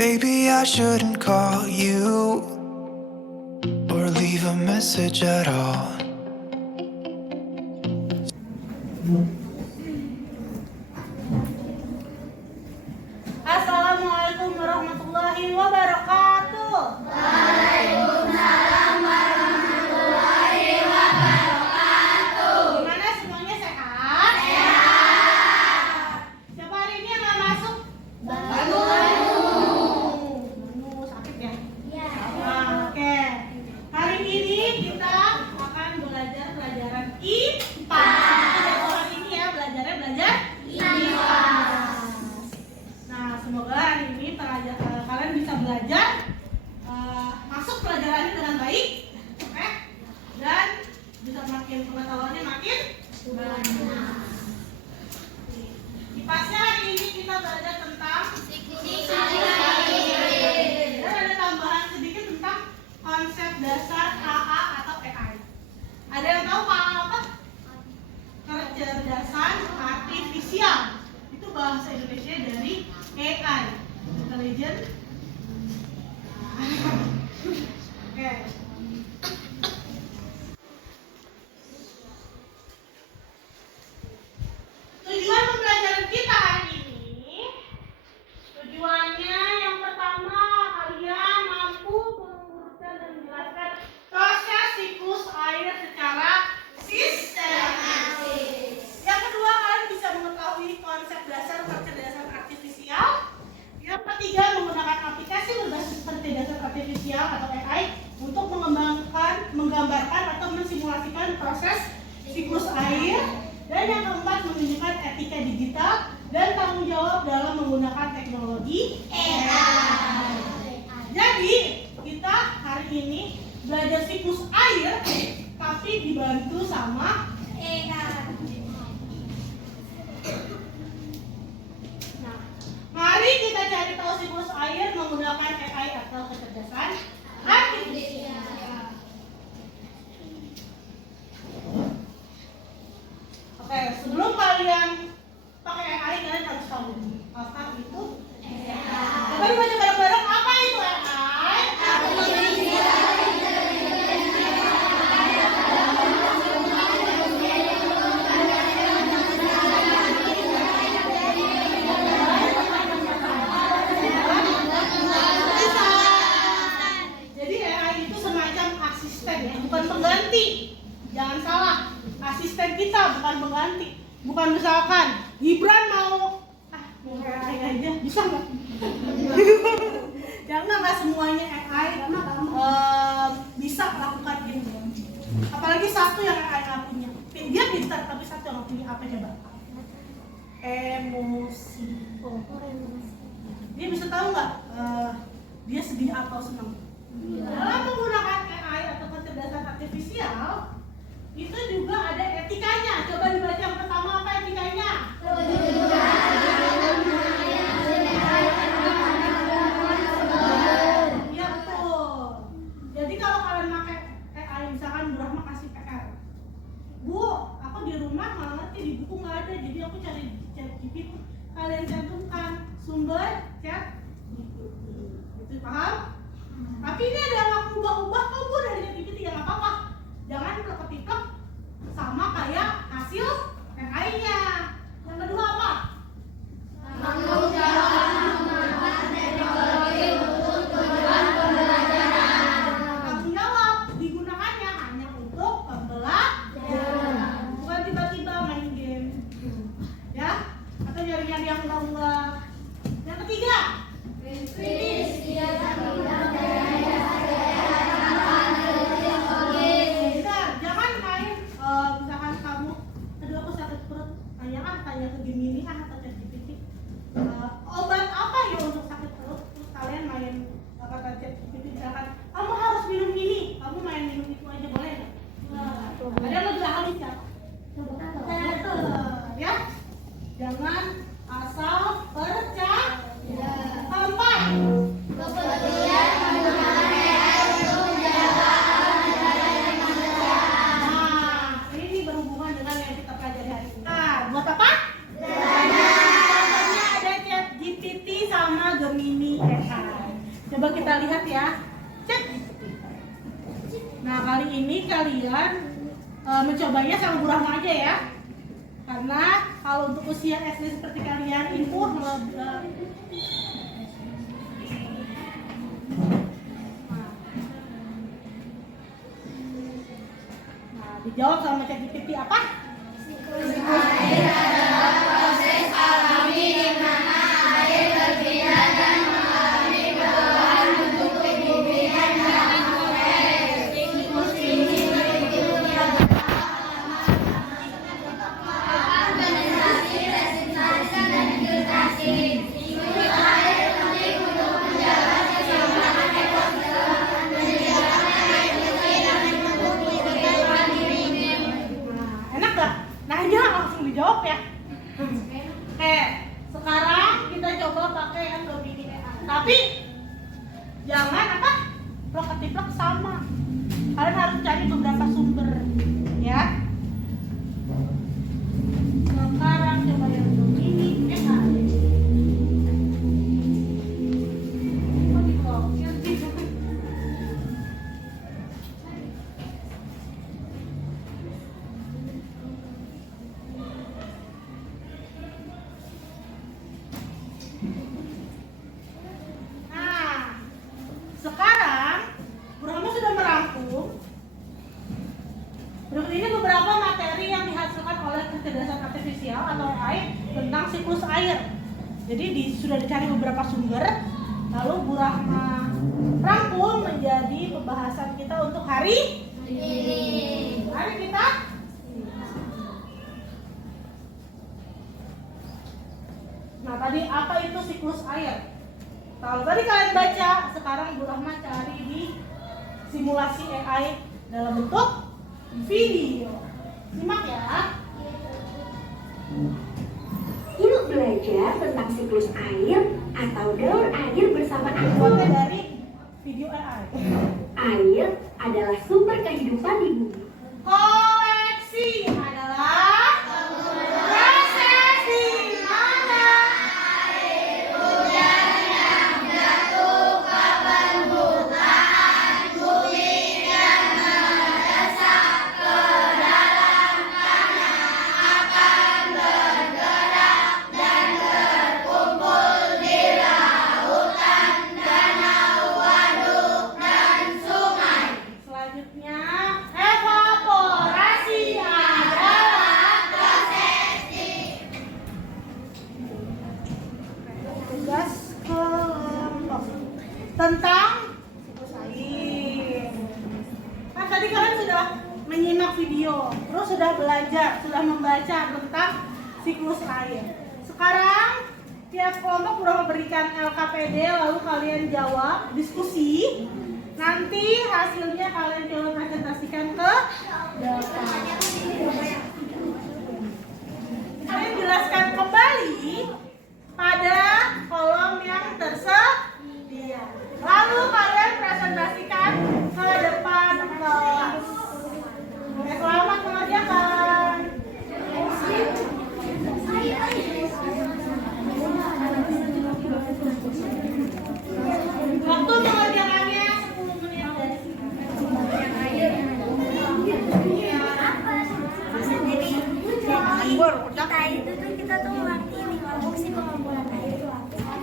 Maybe I shouldn't call you or leave a message at all. Assalamualaikum warahmatullahi wabarakatuh. Waalaikumsalam warahmatullahi wabarakatuh. Gimana semuanya sehat? Sehat. Siapa hari ini yang nggak masuk? Banu. Banu sakit ya? Ya. Oke. Hari ini kita akan belajar pelajaran IPA. Hari ini ya belajar IPA. Nah, semoga hari ini kalian bisa belajar masuk pelajarannya dengan baik, oke? Dan bisa makin pengetahuannya makin banyak. IPA-nya hari ini kita belajar tentang dan ada tambahan sedikit tentang konsep dasar AA atau AI. Ada yang tahu AA apa? Kecerdasan artifisial. Itu bahasa Indonesia dari AI, intelligent. Oke. Tujuan pembelajaran kita hari ini, tujuannya yang pertama kalian mampu mengurutkan dan menjelaskan proses siklus air secara sistematis. Yang kedua, kalian bisa mengetahui konsep dasar kecerdasan artifisial. Yang ketiga, menggunakan aplikasi berbasis kecerdasan artifisial atau AI untuk menggambarkan atau mensimulasikan proses siklus air. Dan yang keempat, menunjukkan etika digital dan tanggung jawab dalam menggunakan teknologi AI. Jadi, kita hari ini belajar siklus air, tapi dibantu sama AI. Nah, mari kita cari tahu siklus air menggunakan AI atau kecerdasan artifisial. Oke, sebelum kalian pakai AI, kalian harus tahu apa itu AI. Coba dibaca bareng-bareng, apa itu AI? Jadi AI itu semacam asisten ya, bukan pengganti. Jangan salah, asisten kita bukan pengganti. Bukan misalkan Gibran mau AI aja, bisa nggak? Jangan, nggak semuanya AI bisa melakukan itu. Apalagi satu yang AI nggak punya. Dia pintar tapi satu yang nggak punya, apa coba? Emosi. Dia bisa tahu nggak dia sedih atau senang? Dalam menggunakan AI atau kecerdasan artifisial, itu juga ada etikanya. Coba dibaca yang pertama, apa etikanya? Iya betul. Jadi kalau kalian pakai AI, misalkan Bu Rahma kasih PR, Bu, aku di rumah nggak ngerti, di buku nggak ada, jadi aku cari ChatGPT. Kalian cantumkan sumber ChatGPT. Itu paham? Tapi ini ada yang aku ubah-ubah kok Bu dari ChatGPT, ya nggak apa-apa. Jangan plek-plek sama kayak hasil AI-nya. Yang kedua apa? Tanggung jawab menggunakan teknologi untuk tujuan pembelajaran. Tanggung jawab digunakannya hanya untuk pembelajaran, bukan tiba-tiba main game, ya, atau nyari-nyari yang enggak. Yang ketiga, Gemini AI. Coba kita lihat ya. Cek. Nah, kali ini kalian mencobanya sama Bu Rahma aja ya. Karena kalau untuk usia SD seperti kalian info nah, dijawab sama ChatGPT apa? Siklus air adalah proses alami di mana air berpindah dan mengalami perubahan bentuk kemudian dan proses. Siklus ini meliputi kondensasi, resistasi, dan filtrasi. Siklus air penting untuk menjaga keseimbangan ekosistem, menyediakan air bersih dan membentuk kehidupan di bumi. Nah, enak gak? Nah, ini langsung dijawab ya. Sekarang kita coba pakai yang Gemini AI. Tapi jangan apa? Plok ketiplok sama. Kalian harus cari beberapa sumber, ya. Sekarang coba yang Gemini AI. Oh, diblokir sih. Nah, sekarang Bu Rahma sudah merangkum. Berikut ini beberapa materi yang dihasilkan oleh kecerdasan artifisial atau AI tentang siklus air. Jadi sudah dicari beberapa sumber, lalu Bu Rahma rangkum menjadi pembahasan kita untuk hari ini. Mari kita. Nah, tadi apa itu siklus air? Kalau tadi kalian baca, sekarang Bu Rahma cari di simulasi AI dalam bentuk video. Simak ya. Yuk belajar tentang siklus air atau daur air bersama Dibuatnya aku. dari video AI. Air adalah sumber kehidupan di bumi. Koleksi adalah proses di mana selanjutnya evaporasi adalah tugas kelompok tentang siklus air. Kan tadi kalian sudah menyimak video, terus sudah belajar, sudah membaca tentang siklus air. Sekarang tiap kelompok sudah memberikan LKPD, lalu kalian jawab, diskusi. Nanti hasilnya kalian coba presentasikan ke depan. Kalian jelaskan kembali pada kolom yang tersedia. Lalu kalian presentasikan ke depan kelas. Selamat mengerjakan. Waktu mengerjakannya 10 menit dari sini. Kita itu tuh kita tuh ngerti ini ngomong sih pengumpulan air itu apa.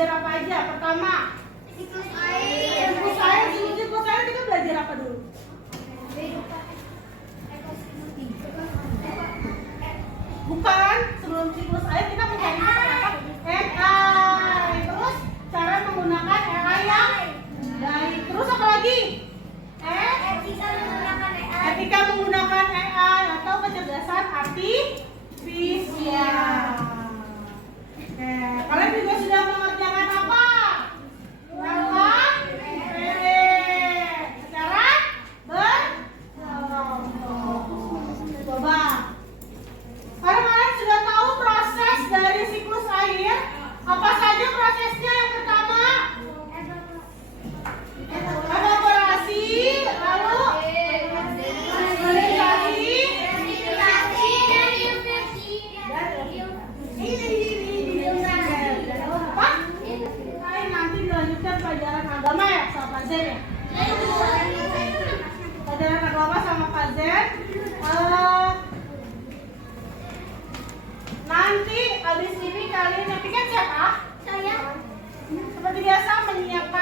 belajar apa aja? Pertama, Siklus air. siklus air. Siklus air kita belajar apa dulu? Bukan, sebelum siklus air kita mencari apa? AI. Terus cara menggunakan AI yang baik. Terus apa lagi? Etika menggunakan AI atau kecerdasan artifisial. Oke, kalian juga sudah mengerjakan apa? PD secara berkelompok. Coba. Karena kalian sudah tahu proses dari siklus air. Apa saja prosesnya? Yang pertama, evaporasi, lalu fermentasi, apa? Nanti dilanjutkan pelajaran agama ya sama Pak Zen ya. Pelajaran agama sama Pak Zen. Nanti habis ini kalian nyepikan siapa? Saya. Seperti biasa menyiapkan